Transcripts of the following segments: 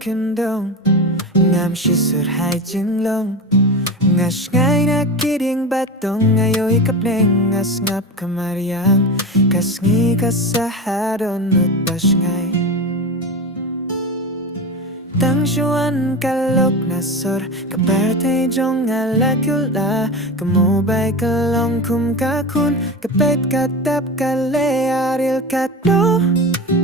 kendong ngam shi sur hai jing long ngas ngai na kidding batong ngayoy kapneng ngas ngap kamariang kas ngi kasahadon ut pas ngai tang shuan kalok nasor kaparte jong alakula kamobay kalong kum kakun kapet katap kale aril katno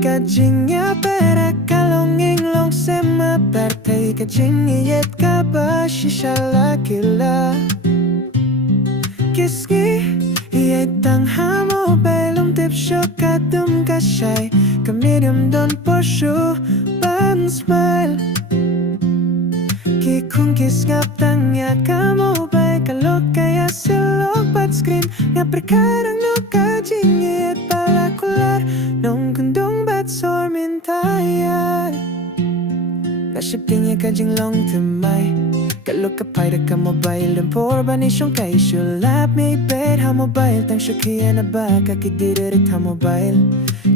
kajingnya pera kalong inglong sema parte kajing yet kabashi shalakila kiski yet tang hamo belum tip shokatum kashay kamidum don poshu ban smile kikung kis ngap tangya kamu baik kalau kaya silok bat screen ngap perkarang no kajingit palakular nong kundong bat sor mintayar Kasip tingnya kajing long temai kalau kapai da ka mobile dan porban isyong kaisyo lap may bed ha mobile tang syakiya na ba kakidirit ha mobile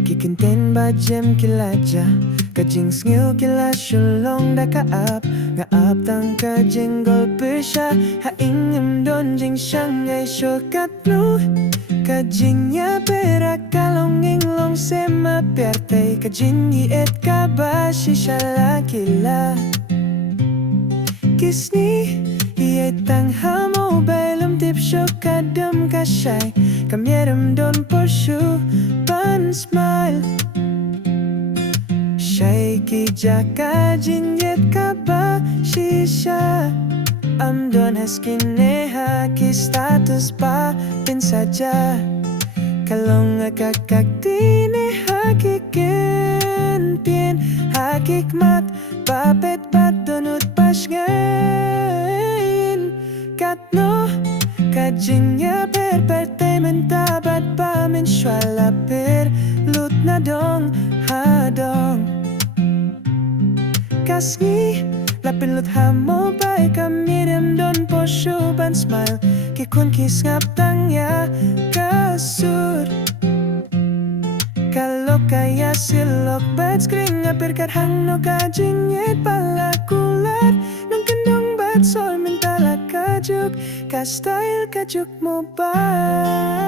kikinten ba jem kilaja kajing sngil kila syulong da kaap ngaap tang kajing golpe siya haingem don jing siyang ay syukat no kajingnya pera kalong inglong sema perte kajing iet kabashi shalakila kisni iet tang hamo belum tip syukadam kashay kamyeram don poshu pan smile Shaiki jaka jinyet kaba shisha Amdon haskineha ki status pa pin saja Kalong agakakdine hakikin pin Hakikmat papet patunut pas ngayon Katno kajinya berperte mentabat pa min syala per lut na dong hadong Kasngi lapin lut hamo bay kamirem don posyo ban smile kikun kis ngap tangya kasur kalau kaya silok bat screen ngapir kat hang no kajingit palakular nang kendong bat sol mentala kajuk ka style kajuk mobile